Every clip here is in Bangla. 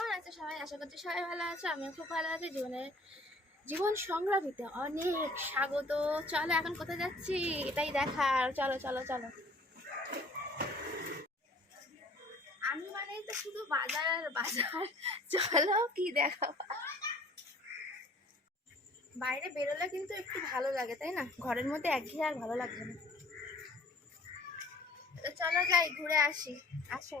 কেমন আছে সবাই? আশা করছি সবাই ভালো আছে, আমিও খুব ভালো আছি। জীবনের জীবন সংগ্রামীতে অনেক স্বাগত। চলো, এখন কোথায় যাচ্ছি? এটাই দেখার চলো চলো চলো। আমি মানে তো শুধু বাজার বাজার। চলো, কি দেখো? বাইরে বেরোলে কিন্তু একটু ভালো লাগে, তাই না? ঘরের মধ্যে একঘেয়ে আর ভালো লাগবে না। চলো যাই, ঘুরে আসি। আসো।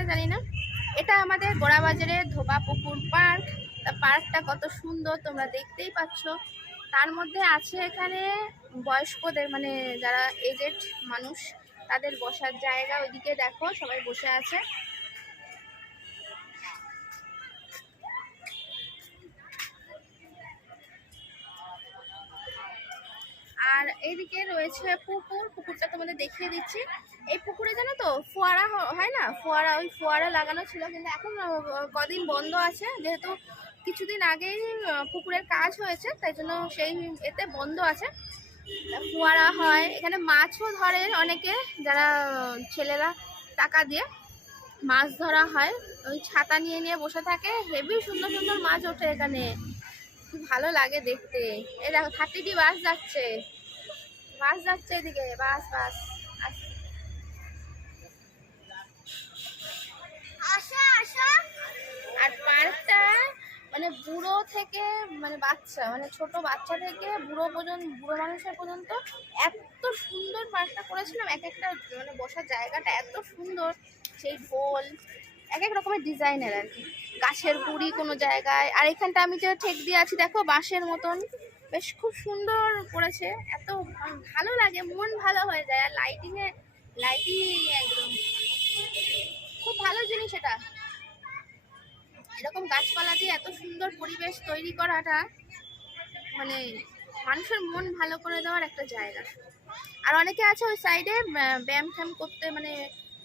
কিনা জানি না। এটা আমাদের গোড়াবাজারের ধোবা পুকুর পার্ক। তা পার্কটা কত সুন্দর, তোমরা দেখতেই পাচ্ছ। তার মধ্যে আছে এখানে বয়স্কদের মানে যারা এজেড মানুষ, তাদের বসার জায়গা। ওইদিকে দেখো, সবাই বসে আছে। আর এইদিকে রয়েছে পুকুর। পুকুরটা তোমাদের দেখিয়ে দিচ্ছি। এই পুকুরে জানো তো, ফোয়ারা হয় না? ফোয়ারা, ওই ফোয়ারা লাগানো ছিল, কিন্তু এখন কদিন বন্ধ আছে। যেহেতু কিছুদিন আগেই পুকুরের কাজ হয়েছে, তাই জন্য সেই এতে বন্ধ আছে। ফোয়ারা হয়। এখানে মাছও ধরে অনেকে, যারা, ছেলেরা টাকা দিয়ে মাছ ধরা হয়। ওই ছাতা নিয়ে নিয়ে বসে থাকে। হেভি সুন্দর সুন্দর মাছ ওঠে এখানে। খুব ভালো লাগে দেখতে। এই দেখো, থার্টি ডি বাস যাচ্ছে। বাস যাচ্ছে এদিকে, বাস বাস। বুড়ো থেকে মানে বাচ্চা মানে ছোট বাচ্চা থেকে বুড়ো পর্যন্ত, বুড়ো মানুষের পর্যন্ত এত সুন্দর পার্কটা করেছিলাম, এক একটা মানে বসার জায়গাটা এত সুন্দর, সেই গোল এক এক রকমের ডিজাইনের আর কি। গাছের গুড়ি কোনো জায়গায়, আর এখানটা আমি যে ঠেক দিয়ে আছি, দেখো, বাঁশের মতন। বেশ খুব সুন্দর করেছে, এত ভালো লাগে, মন ভালো হয়ে যায়, আর লাইটিংয়ে লাইটিং একদম। খুব ভালো জিনিস এটা। এরকম গাছপালা দিয়ে এত সুন্দর পরিবেশ তৈরি করাটা মানে মানুষের মন ভালো করে দেওয়ার একটা জায়গা। আর অনেকে আছে ওই সাইডে ব্যায়াম ট্যাম করতে মানে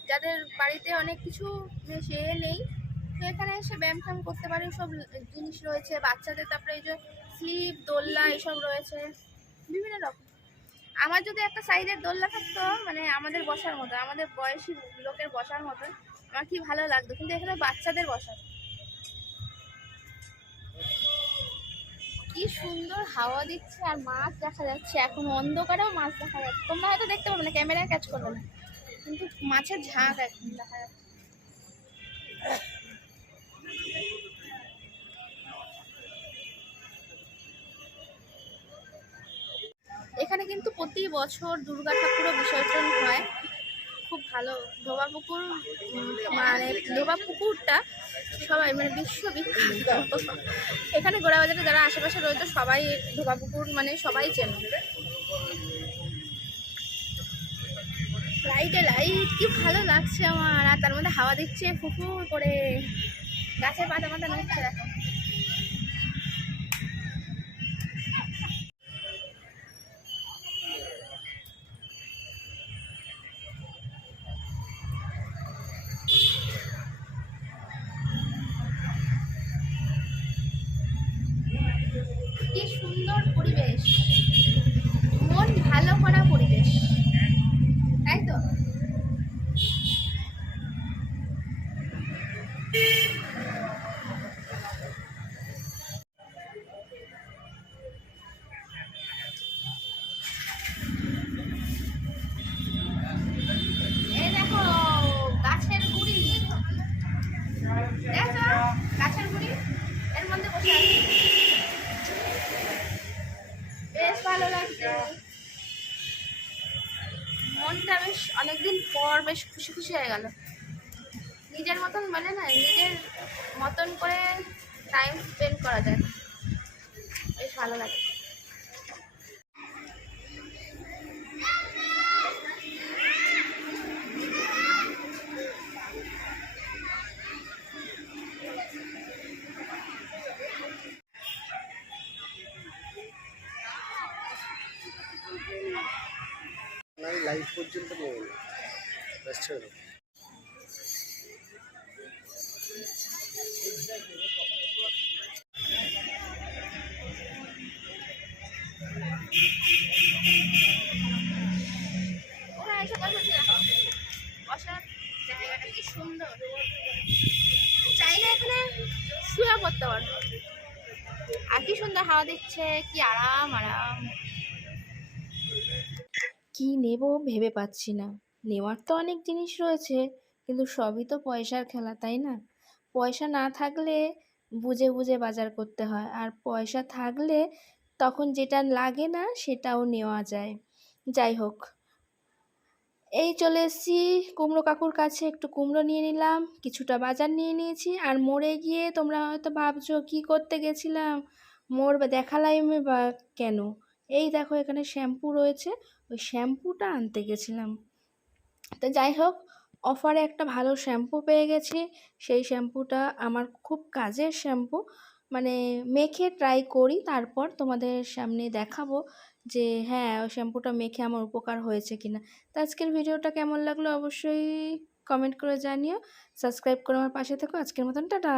যাদের বাড়িতে অনেক কিছু সে নেই, তো এখানে এসে ব্যায়াম ট্যাম করতে পারে, সব জিনিস রয়েছে, বাচ্চাদের তারপরে এই যে স্লিপ দোলনা এসব রয়েছে, বিভিন্ন রকম। আমার যদি একটা সাইজের দোলনা থাকতো মানে আমাদের বসার মতো, আমাদের বয়সী লোকের বসার মতো, আমার কি ভালো লাগতো, কিন্তু এখানে বাচ্চাদের বসার। কি সুন্দর হাওয়া দিচ্ছে আর মাছ দেখা যাচ্ছে। এখন অন্ধকারেও মাছ দেখা যাচ্ছে। তোমরা হয়তো দেখতে পাবে না ক্যামেরায় ক্যাচ করবে না। কিন্তু মাছের ঝাঁক এখন দেখা যাচ্ছে। এখানে কিন্তু প্রতি বছর দুর্গা ঠাকুরও বিসর্জন হয়। খুব ভালো। ধোবা পুকুর মানে ধোবা পুকুরটা সবাই মানে বিশ্ববিখ্যাত। এখানে গোড়াবাজারে যারা আশেপাশে রয়েছে সবাই ধোবা পুকুর মানে সবাই চেনে। লাইটে লাইট কি ভালো লাগছে আমার। আর তার মধ্যে হাওয়া দিচ্ছে ফুফুর করে। গাছের পাতা পাতা নড়ছে দেখো কি সুন্দর পরিবেশ। মন ভালো করা পরিবেশ। তাই তো? গাছের গুড়ি। এর মধ্যে বসে বেশ ভালো লাগছে। মনটা বেশ অনেকদিন পর বেশ খুশি খুশি হয়ে গেল। নিজের মতন মানে না, নিজের মতন করে টাইম স্পেন্ড করা যায়। বেশ ভালো লাগে। পর্যন্ত জায়গাটা কি সুন্দর। এখানে পড়তে আর কি সুন্দর হাওয়া দিচ্ছে কি আরাম আরাম। কি নেব ভেবে পাচ্ছি না। নেওয়ার তো অনেক জিনিস রয়েছে, কিন্তু সবই তো পয়সার খেলা, তাই না? পয়সা না থাকলে বুঝে বুঝে বাজার করতে হয়, আর পয়সা থাকলে তখন যেটা লাগে না সেটাও নেওয়া যায়। যাই হোক, এই চলে এসেছি কুমড়ো কাকুর কাছে, একটু কুমড়ো নিয়ে নিলাম, কিছুটা বাজার নিয়ে নিয়েছি, আর মোড়ে গিয়ে তোমরা হয়তো ভাবছ, কি করতে গেছিলাম? মোড় দেখালাই বা কেন? এই দেখো এখানে শ্যাম্পু রয়েছে ওই শ্যাম্পুটা আনতে গেছিলাম। তা যাই হোক, অফারে একটা ভালো শ্যাম্পু পেয়ে গেছি। সেই শ্যাম্পুটা আমার খুব কাজের শ্যাম্পু। মানে মেখে ট্রাই করি, তারপর তোমাদের সামনে দেখাবো যে হ্যাঁ ওই শ্যাম্পুটা মেখে আমার উপকার হয়েছে কিনা। তো আজকের ভিডিওটা কেমন লাগল অবশ্যই কমেন্ট করে জানিও। সাবস্ক্রাইব করে আমার পাশে থেকো। আজকের মতন, টাটা।